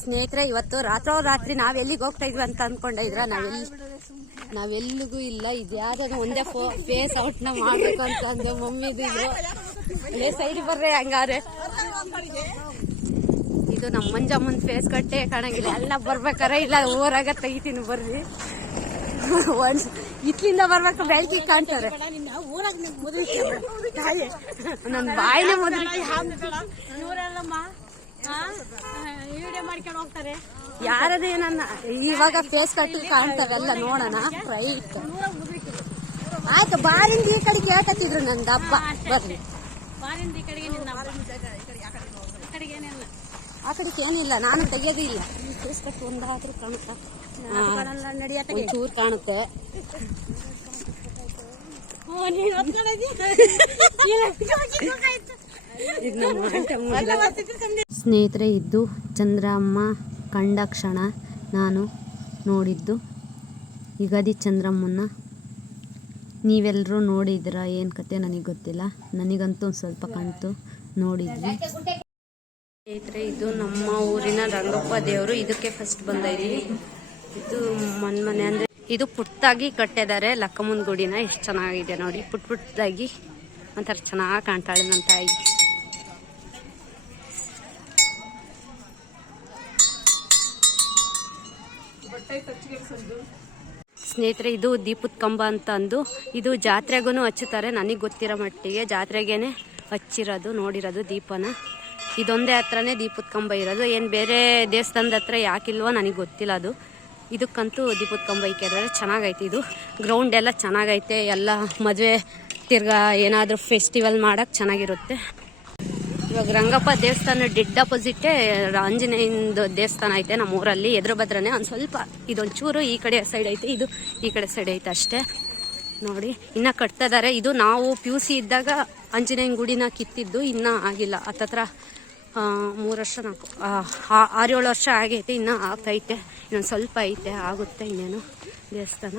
ಸ್ನೇಹಿತರೆ, ಇವತ್ತು ರಾತ್ರಿ ನಾವ್ ಎಲ್ಲಿಗೆ ಹೋಗ್ತಾ ಇದ್ವಿ ಅಂತ ಅನ್ಕೊಂಡ ಇದ್ರ ನಾವೆಲ್ಲಿಗೂ ಇಲ್ಲ. ಇದು ಯಾವ್ದಾದ್ರು ಒಂದೇ ಫೇಸ್ ಔಟ್ ನ ಮಾಡ್ಬೇಕು ಅಂತ ಅಂದೆ. ಮಮ್ಮಿದು ಸೈಡ್ ಬರ್ರೆ ಹಂಗಾರೆ. ಇದು ನಮ್ಮ ಮಂಜಮ್ಮನ್ ಫೇಸ್ ಕಟ್ಟೆ ಕಾಣಂಗಿಲ್ಲ. ಎಲ್ಲ ಬರ್ಬೇಕಾರೆ ಇಲ್ಲ ಊರಾಗ ತೆಗಿತೀನಿ ಬರ್ರಿ. ಇಟ್ಲಿಂದ ಬರ್ಬೇಕು ಬೆಳಕಿಗೆ ಕಾಣ್ತಾರೆ. ನನ್ ಬಾಯಿನ ಯಾರದೇ ನನ್ನ ಇವಾಗ ಫೇಸ್ ಕಟ್ಟಿ ಕಾಣ್ತಾವೆಲ್ಲ ನೋಡೋಣ. ರೈಟ್ ಆಯ್ತು. ಬಾರಿಂದ ಈ ಕಡೆಗೆ ಹೇಳ್ಕತ್ತಿದ್ರು ನಂದು ಹಬ್ಬ ಬರ್ರಿ. ಆ ಕಡೆಗೆ ಏನಿಲ್ಲ, ನಾನು ತೆಗಿಯೋದು ಇಲ್ಲ. ಫೇಸ್ ಕಟ್ ಒಂದಾದ್ರೂ ಕಾಣುತ್ತಾ? ಚೂರು ಕಾಣುತ್ತೆ. ಸ್ನೇಹಿತರೆ, ಇದ್ದು ಚಂದ್ರಮ್ಮ ಕಂಡ ಕ್ಷಣ ನಾನು ನೋಡಿದ್ದು ಯುಗಾದಿ ಚಂದ್ರಮ್ಮನ್ನ. ನೀವೆಲ್ಲರೂ ನೋಡಿದ್ರ ಏನು ಕತೆ ನನಗೆ ಗೊತ್ತಿಲ್ಲ. ನನಗಂತೂ ಒಂದು ಸ್ವಲ್ಪ ಕಾಣ್ತು, ನೋಡಿದ್ವಿ. ಸ್ನೇಹಿತರೆ, ಇದು ನಮ್ಮ ಊರಿನ ರಂಗಪ್ಪ ದೇವರು. ಇದಕ್ಕೆ ಫಸ್ಟ್ ಬಂದಿದ್ವಿ. ಇದು ಮನೆ ಅಂದ್ರೆ ಇದು ಪುಟ್ಟಾಗಿ ಕಟ್ಟಿದ್ದಾರೆ ಲಕ್ಕಮ್ಮನ ಗುಡಿನ. ಎಷ್ಟು ಚೆನ್ನಾಗಿದೆ ನೋಡಿ, ಪುಟ್ಟದಾಗಿ ಒಂಥರ ಚೆನ್ನಾಗಿ ಕಾಣ್ತಾಳೆ ನನ್ನ ತಾಯಿ. ಸ್ನೇಹಿತರೆ, ಇದು ದೀಪದ ಕಂಬ ಅಂತ ಅಂದು ಇದು ಜಾತ್ರೆಗೂ ಹಚ್ಚುತ್ತಾರೆ. ನನಗೆ ಗೊತ್ತಿರೋ ಮಟ್ಟಿಗೆ ಜಾತ್ರೆಗೇನೆ ಹಚ್ಚಿರೋದು, ನೋಡಿರೋದು ದೀಪನ. ಇದೊಂದೇ ಹತ್ರನೇ ದೀಪದ ಕಂಬ ಇರೋದು. ಏನು ಬೇರೆ ದೇವಸ್ಥಾನದ ಹತ್ರ ಯಾಕಿಲ್ವೋ ನನಗೆ ಗೊತ್ತಿಲ್ಲ. ಅದು ಇದಕ್ಕಂತೂ ದೀಪದ ಕಂಬ ಇಕ್ಕಿದ್ದಾರೆ. ಚೆನ್ನಾಗೈತೆ. ಇದು ಗ್ರೌಂಡ್ ಎಲ್ಲ ಚೆನ್ನಾಗೈತೆ. ಎಲ್ಲ ಮದುವೆ ತಿರ್ಗಾ ಏನಾದರೂ ಫೆಸ್ಟಿವಲ್ ಮಾಡೋಕ್ಕೆ ಚೆನ್ನಾಗಿರುತ್ತೆ. ಇವಾಗ ರಂಗಪ್ಪ ದೇವಸ್ಥಾನ ಡೆಡ್ ಅಪೋಸಿಟೇ ಆಂಜನೇಯಂದು ದೇವಸ್ಥಾನ ಐತೆ ನಮ್ಮ ಊರಲ್ಲಿ. ಎದುರು ಬದ್ರನೆ ಒಂದು ಸ್ವಲ್ಪ ಇದೊಂಚೂರು ಈ ಕಡೆ ಸೈಡ್ ಐತೆ, ಇದು ಈ ಕಡೆ ಸೈಡ್ ಐತೆ ಅಷ್ಟೇ. ನೋಡಿ ಇನ್ನು ಕಟ್ತಾ ಇದ್ದಾರೆ. ಇದು ನಾವು PUC ಇದ್ದಾಗ ಆಂಜನೇಯನ ಗುಡಿನ ಕಿತ್ತಿದ್ದು, ಇನ್ನೂ ಆಗಿಲ್ಲ. ಹತ್ತತ್ರ 3 ವರ್ಷ 6-7 ವರ್ಷ ಆಗೈತೆ. ಇನ್ನೂ ಆಗ್ತೈತೆ, ಇನ್ನೊಂದು ಸ್ವಲ್ಪ ಐತೆ, ಆಗುತ್ತೆ ಇನ್ನೇನು. ದೇವಸ್ಥಾನ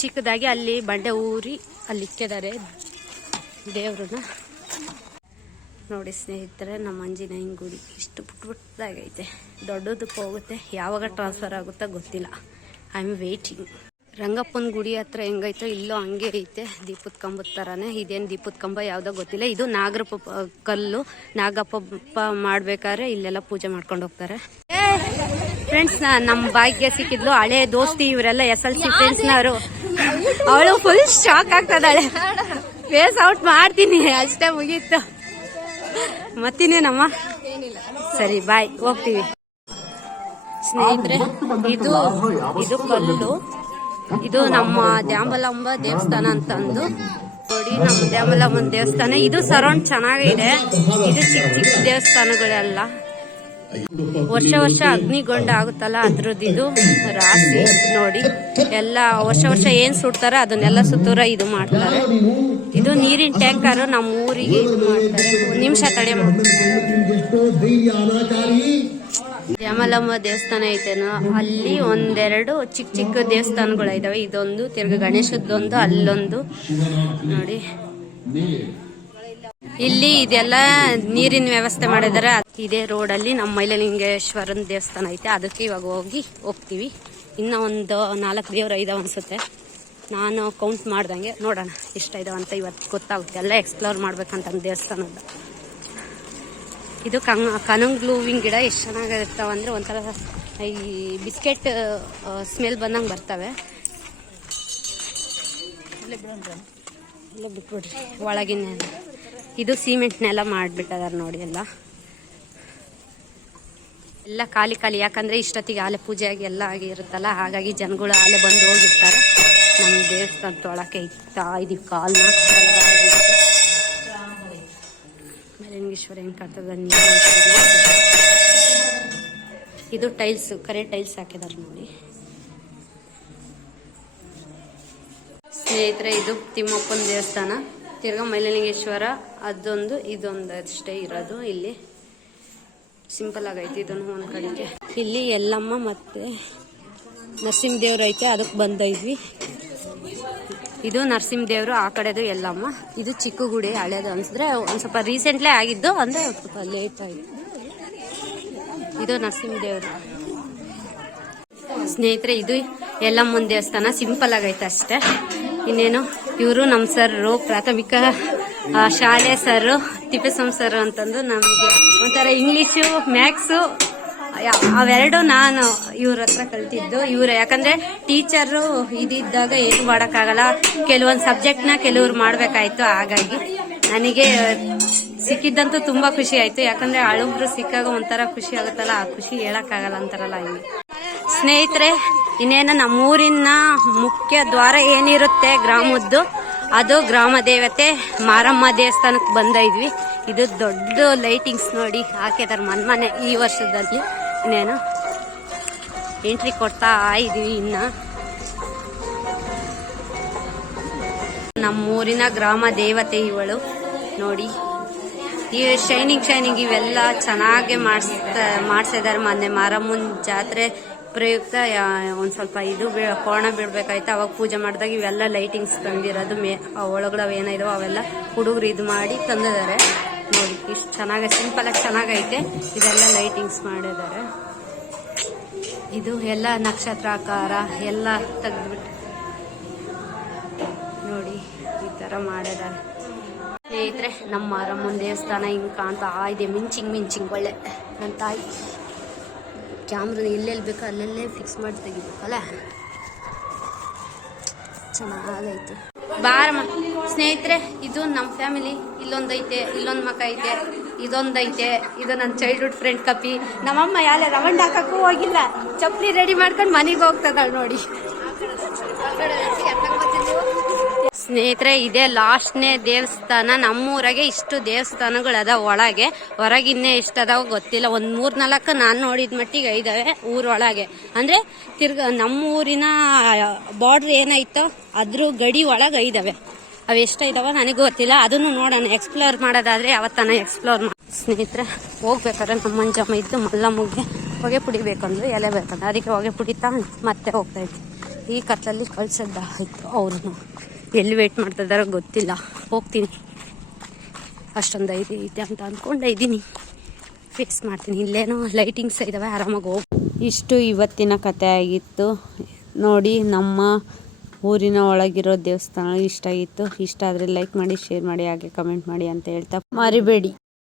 ಚಿಕ್ಕದಾಗಿ ಅಲ್ಲಿ ಬಂಡೆ ಊರಿ ಅಲ್ಲಿ ಇಕ್ಕಿದ್ದಾರೆ ದೇವ್ರನ್ನ. ನೋಡಿ ಸ್ನೇಹಿತರೆ, ನಮ್ಮ ಆಂಜನೇಯನ ಗುಡಿ ಇಷ್ಟು ಪುಟ್ಟದಾಗೈತೆ. ದೊಡ್ಡದಕ್ಕೆ ಹೋಗುತ್ತೆ, ಯಾವಾಗ ಟ್ರಾನ್ಸ್ಫರ್ ಆಗುತ್ತೋ ಗೊತ್ತಿಲ್ಲ. I am waiting. ರಂಗಪ್ಪನ ಗುಡಿ ಹತ್ರ ಹೆಂಗೈತೋ ಇಲ್ಲೋ ಹಂಗೆ ಐತೆ, ದೀಪದ ಕಂಬದ ಥರನೇ. ಇದೇನು ದೀಪದ ಕಂಬ ಯಾವುದೋ ಗೊತ್ತಿಲ್ಲ. ಇದು ನಾಗರಪ್ಪ ಕಲ್ಲು. ನಾಗಪ್ಪ ಮಾಡ್ಬೇಕಾದ್ರೆ ಇಲ್ಲೆಲ್ಲ ಪೂಜೆ ಮಾಡ್ಕೊಂಡು ಹೋಗ್ತಾರೆ. ಫ್ರೆಂಡ್ಸ್, ನಮ್ಮ ಭಾಗ್ಯ ಸಿಕ್ಕಿದ್ಲು, ಹಳೆ ದೋಸ್ತಿ. ಇವರೆಲ್ಲ SLC ಫ್ರೆಂಡ್ಸ್ನವರು. ಅವಳು ಫುಲ್ ಶಾಕ್ ಆಗ್ತದಾಳೆ. ಫೇಸ್ ಔಟ್ ಮಾಡ್ತೀನಿ ಅಷ್ಟೇ, ಮುಗೀತು. ಮತ್ತಿನೇನಮ್ಮ? ಸರಿ, ಬಾಯ್, ಹೋಗ್ತೀವಿ. ಸ್ನೇಹಿತರೆ, ಇದು ಕಲ್ಲು. ಇದು ನಮ್ಮ ದ್ಯಾಂಬಲಾಂಬ ದೇವಸ್ಥಾನ ಅಂತ ಅಂದು. ನೋಡಿ, ನಮ್ಮ ದ್ಯಾಂಬಲಾಂಬನ ದೇವಸ್ಥಾನ. ಇದು ಸರೌಂಡ್ ಚೆನ್ನಾಗಿದೆ. ಇದು ಚಿಕ್ಕ ದೇವಸ್ಥಾನಗಳೆಲ್ಲ. ವರ್ಷ ಅಗ್ನಿಗೊಂಡ ಆಗುತ್ತಲ್ಲ, ಅದ್ರದ್ದು ಇದು ರಾಶಿ ನೋಡಿ. ಎಲ್ಲ ವರ್ಷ ಏನ್ ಸುಡ್ತಾರೆ ಅದನ್ನೆಲ್ಲ ಸುತ್ತೂರ ಇದು ಮಾಡ್ತಾರೆ. ಇದು ನೀರಿನ ಟ್ಯಾಂಕರ್ ನಮ್ಮ ಊರಿಗೆ ಮಾಡ್ತಾರೆ. 1 ನಿಮಿಷ ತಡೆ. ದ್ಯಾಮಲಮ್ಮ ದೇವಸ್ಥಾನ ಐತೇನೋ, ಅಲ್ಲಿ 1-2 ಚಿಕ್ಕ ದೇವಸ್ಥಾನಗಳು ಇದಾವೆ. ಇದೊಂದು, ತಿರ್ಗ ಗಣೇಶದ್ದೊಂದು, ಅಲ್ಲೊಂದು ನೋಡಿ. ಇಲ್ಲಿ ಇದೆಲ್ಲ ನೀರಿನ ವ್ಯವಸ್ಥೆ ಮಾಡಿದಾರೆ. ಇದೇ ರೋಡಲ್ಲಿ ನಮ್ಮ ಮೈಲಲಿಂಗೇಶ್ವರನ ದೇವಸ್ಥಾನ ಐತೆ. ಅದಕ್ಕೆ ಇವಾಗ ಹೋಗ್ತೀವಿ. ಇನ್ನೂ ಒಂದು 4 ದೇವ್ರು ಇದಾವೆ ಅನ್ಸುತ್ತೆ. ನಾನು ಕೌಂಟ್ ಮಾಡ್ದಂಗೆ. ನೋಡೋಣ ಎಷ್ಟಿದಾವಂತ ಇವತ್ತು ಗೊತ್ತಾಗುತ್ತೆ. ಎಲ್ಲ ಎಕ್ಸ್ಪ್ಲೋರ್ ಮಾಡ್ಬೇಕಂತ ದೇವಸ್ಥಾನದ. ಇದು ಕನಂಗ್ಲು ಹೂವಿನ ಗಿಡ ಎಷ್ಟು ಚೆನ್ನಾಗಿರ್ತಾವಂದ್ರೆ ಒಂಥರ ಈ ಬಿಸ್ಕೆಟ್ ಸ್ಮೆಲ್ ಬಂದಂಗೆ ಬರ್ತವೆ. ಎಲ್ಲ ಬಿಟ್ಬಿಡ್ರಿ ಒಳಗಿನ. ಇದು ಸಿಮೆಂಟ್ನೆಲ್ಲ ಮಾಡಿಬಿಟ್ಟದಾರೆ ನೋಡಿ. ಎಲ್ಲ ಖಾಲಿ. ಯಾಕಂದರೆ ಇಷ್ಟೊತ್ತಿಗೆ ಆಲೆ ಪೂಜೆ ಆಗಿ ಎಲ್ಲ ಆಗಿರುತ್ತಲ್ಲ, ಹಾಗಾಗಿ ಜನಗಳು ಆಲೆ ಬಂದು ಹೋಗಿರ್ತಾರೆ. ನಮ್ಮ ದೇವಸ್ಥಾನ ತೊಳಕ್ಕೆ ಇಕ್ತಾ ಇದೀವಿ ಕಾಲನ್ನ. ಮೈಲಲಿಂಗೇಶ್ವರ ಹೆಂಗೆ ಕಾಣ್ತದ. ಇದು ಟೈಲ್ಸ್, ಕರೆ ಟೈಲ್ಸ್ ಹಾಕಿದಾರೆ ನೋಡಿ. ಸ್ನೇಹಿತರೆ, ಇದು ತಿಮ್ಮಪ್ಪನ ದೇವಸ್ಥಾನ. ತಿರ್ಗಾ ಮೈಲಲಿಂಗೇಶ್ವರ ಅದೊಂದು, ಇದೊಂದು ಅಷ್ಟೇ ಇರೋದು. ಇಲ್ಲಿ ಸಿಂಪಲ್ ಆಗೈತಿ. ಇದನ್ನು ಒಂದು ಕಡೆಗೆ. ಇಲ್ಲಿ ಎಲ್ಲಮ್ಮ ಮತ್ತೆ ನರಸಿಂಹ ದೇವ್ರು ಐತೆ, ಅದಕ್ಕೆ ಬಂದಿದ್ವಿ. ಇದು ನರಸಿಂಹ ದೇವರು, ಆ ಕಡೆದು ಎಲ್ಲಮ್ಮ. ಇದು ಚಿಕ್ಕ ಗುಡಿ, ಹಳೇದು ಅನ್ಸಿದ್ರೆ. ಒಂದು ಸ್ವಲ್ಪ ರೀಸೆಂಟ್ಲೇ ಆಗಿದ್ದು, ಅಂದರೆ ಸ್ವಲ್ಪ ಲೇಟ್ ಆಯಿತು. ಇದು ನರಸಿಂಹದೇವರು. ಸ್ನೇಹಿತರೆ, ಇದು ಯಲ್ಲಮ್ಮನ ದೇವಸ್ಥಾನ. ಸಿಂಪಲ್ ಆಗೈತೆ ಅಷ್ಟೇ. ಇನ್ನೇನು, ಇವರು ನಮ್ಮ ಸರ್ರು, ಪ್ರಾಥಮಿಕ ಶಾಲೆ ಸರ್ರು, ತಿಪ್ಪೇಸ್ವಾಮಿ ಸರ್ ಅಂತಂದು ನಮಗೆ ಒಂಥರ ಇಂಗ್ಲೀಷು, ಮ್ಯಾಥ್ಸು ಅವೆರಡು ನಾನು ಇವ್ರ ಹತ್ರ ಕಲ್ತಿದ್ದು. ಇವ್ರು ಯಾಕಂದ್ರೆ ಟೀಚರು ಇದ್ದಾಗ ಏನು ಮಾಡೋಕ್ಕಾಗಲ್ಲ, ಕೆಲವೊಂದು ಸಬ್ಜೆಕ್ಟ್ನ ಕೆಲವ್ರು ಮಾಡಬೇಕಾಯ್ತು. ಹಾಗಾಗಿ ನನಗೆ ಸಿಕ್ಕಿದ್ದಂತೂ ತುಂಬಾ ಖುಷಿ ಆಯ್ತು. ಯಾಕಂದ್ರೆ ಹಳಬ್ರು ಸಿಕ್ಕಾಗ ಒಂಥರ ಖುಷಿ ಆಗುತ್ತಲ್ಲ, ಆ ಖುಷಿ ಹೇಳಕ್ಕಾಗಲ್ಲ ಅಂತಾರಲ್ಲ ಇಲ್ಲಿ. ಸ್ನೇಹಿತರೆ, ಇನ್ನೇನು ನಮ್ಮೂರಿನ ಮುಖ್ಯ ದ್ವಾರ ಏನಿರುತ್ತೆ ಗ್ರಾಮದ್ದು, ಅದು ಗ್ರಾಮ ದೇವತೆ ಮಾರಮ್ಮ ದೇವಸ್ಥಾನಕ್ಕೆ ಬಂದಿದ್ವಿ. ಇದು ದೊಡ್ಡ ಲೈಟಿಂಗ್ಸ್ ನೋಡಿ ಹಾಕಿದಾರೆ ಮನೆ ಈ ವರ್ಷದಲ್ಲಿ. ಇನ್ನೇನು ಎಂಟ್ರಿ ಕೊಡ್ತಾ ಇದೀವಿ. ಇನ್ನ ನಮ್ಮೂರಿನ ಗ್ರಾಮ ದೇವತೆ ಇವಳು ನೋಡಿ. ಈ ಶೈನಿಂಗ್ ಇವೆಲ್ಲ ಚೆನ್ನಾಗಿ ಮಾಡಿಸಿದ್ದಾರೆ. ಮೊನ್ನೆ ಮಾರಮ್ಮನ ಜಾತ್ರೆ ಪ್ರಯುಕ್ತ ಒಂದ್ ಸ್ವಲ್ಪ ಇದು ಕೋಣ ಬಿಡ್ಬೇಕಾಯ್ತು, ಅವಾಗ ಪೂಜೆ ಮಾಡಿದಾಗ ಇವೆಲ್ಲ ಲೈಟಿಂಗ್ಸ್ ತಂದಿರೋದು. ಒಳಗಡೆ ಏನಿದಾವ ಅವೆಲ್ಲ ಹುಡುಗರು ಇದು ಮಾಡಿ ತಂದಿದ್ದಾರೆ ನೋಡಿ. ಇಷ್ಟು ಚೆನ್ನಾಗಿ ಸಿಂಪಲ್ ಆಗಿ ಚೆನ್ನಾಗೈತೆ. ಇದೆಲ್ಲ ಲೈಟಿಂಗ್ಸ್ ಮಾಡಿದ್ದಾರೆ. ಇದು ಎಲ್ಲ ನಕ್ಷತ್ರಾಕಾರ ಎಲ್ಲ ತೆಗೆದ್ಬಿಟ್ಟು ನೋಡಿ ಈ ತರ ಮಾಡಿದ್ದಾರೆ. ಸ್ನೇಹಿತರೆ, ನಮ್ಮ ಮಾರಮ್ಮನ ದೇವಸ್ಥಾನ ಹಿಂಗೆ ಕಾಣ್ತಾ ಇದೆ. ಮಿಂಚಿಂಗ್ ಒಳ್ಳೆ ನನ್ನ ತಾಯಿ. ಕ್ಯಾಮ್ರನ ಎಲ್ಲೆಲ್ಲಿ ಬೇಕೋ ಅಲ್ಲೆಲ್ಲೇ ಫಿಕ್ಸ್ ಮಾಡಿ ತೆಗಿಬೇಕಲ್ಲ, ಚೆನ್ನಾಗೈತೆ. ಬಾರಮ್ಮ ಸ್ನೇಹಿತರೆ, ಇದು ನಮ್ಮ ಫ್ಯಾಮಿಲಿ. ಇಲ್ಲೊಂದೈತೆ, ಇಲ್ಲೊಂದು ಮಕ್ಕ ಐತೆ, ಇದೊಂದೈತೆ. ಇದು ನನ್ನ ಚೈಲ್ಡ್ಹುಡ್ ಫ್ರೆಂಡ್ ಕಪಿ. ನಮ್ಮಮ್ಮ ಯಾಲೆ ರವಂಡ್ ಹಾಕಕ್ಕೂ ಹೋಗಿಲ್ಲ, ಚಪ್ಪಲಿ ರೆಡಿ ಮಾಡ್ಕೊಂಡು ಮನೆಗೆ ಹೋಗ್ತದಾಳ ನೋಡಿ. ಸ್ನೇಹಿತರೆ, ಇದೇ ಲಾಸ್ಟ್ನೇ ದೇವಸ್ಥಾನ. ನಮ್ಮೂರಾಗೆ ಇಷ್ಟು ದೇವಸ್ಥಾನಗಳು ಅದಾವ ಒಳಗೆ. ಹೊರಗಿನ್ನೇ ಎಷ್ಟು ಅದಾವ ಗೊತ್ತಿಲ್ಲ. ಒಂದು 3-4 ನಾನು ನೋಡಿದ ಮಟ್ಟಿಗೆ ಇದಾವೆ ಊರೊಳಗೆ. ಅಂದ್ರೆ ನಮ್ಮೂರಿನ ಬಾರ್ಡ್ರ್ ಏನಾಯ್ತೋ ಅದ್ರ ಗಡಿ ಒಳಗೆ ಇದಾವೆ. ಅವು ಎಷ್ಟಿದಾವ ನನಗೆ ಗೊತ್ತಿಲ್ಲ. ಅದನ್ನು ನೋಡೋಣ, ಎಕ್ಸ್ಪ್ಲೋರ್ ಮಾಡೋದಾದ್ರೆ ಯಾವತ್ತಾನ ಎಕ್ಸ್ಪ್ಲೋರ್ ಸ್ನೇಹಿತರೆ, ಹೋಗ್ಬೇಕಾದ್ರೆ ನಮ್ಮ ಮಂಜಮ್ಮ ಇದ್ದು ಮಲ್ಲಮ್ಮಗೆ ಹೊಗೆ ಪುಡಿಬೇಕಂದ್ರೆ ಎಲೆ ಬೇಕಂದ್ರೆ ಅದಕ್ಕೆ ಹೊಗೆ ಪುಡಿತಾ ಮತ್ತೆ ಹೋಗ್ತಾ ಇದ್ವಿ. ಈ ಕತ್ತಲಲ್ಲಿ ಕಳ್ಸದ್ದಾಯ್ತು. ಅವ್ರನ್ನು ಎಲ್ಲಿ ವೇಟ್ ಮಾಡ್ತಿದ್ದಾರೋ ಗೊತ್ತಿಲ್ಲ. ಹೋಗ್ತೀನಿ, ಅಷ್ಟೊಂದು ಐತೆ ಅಂತ ಅಂದ್ಕೊಂಡೆ ಇದ್ದೀನಿ. ಫಿಕ್ಸ್ ಮಾಡ್ತೀನಿ. ಇಲ್ಲೇನೋ ಲೈಟಿಂಗ್ಸ್ ಇದ್ದಾವೆ, ಆರಾಮಾಗಿ ಹೋಗಿ. ಇಷ್ಟು ಇವತ್ತಿನ ಕತೆ ಆಗಿತ್ತು ನೋಡಿ. ನಮ್ಮ ಊರಿನ ಒಳಗಿರೋ ದೇವಸ್ಥಾನ ಇಷ್ಟ ಆಗಿತ್ತು. ಇಷ್ಟ ಆದರೆ ಲೈಕ್ ಮಾಡಿ, ಶೇರ್ ಮಾಡಿ, ಹಾಗೆ ಕಮೆಂಟ್ ಮಾಡಿ ಅಂತ ಹೇಳ್ತಾ ಮರಿಬೇಡಿ.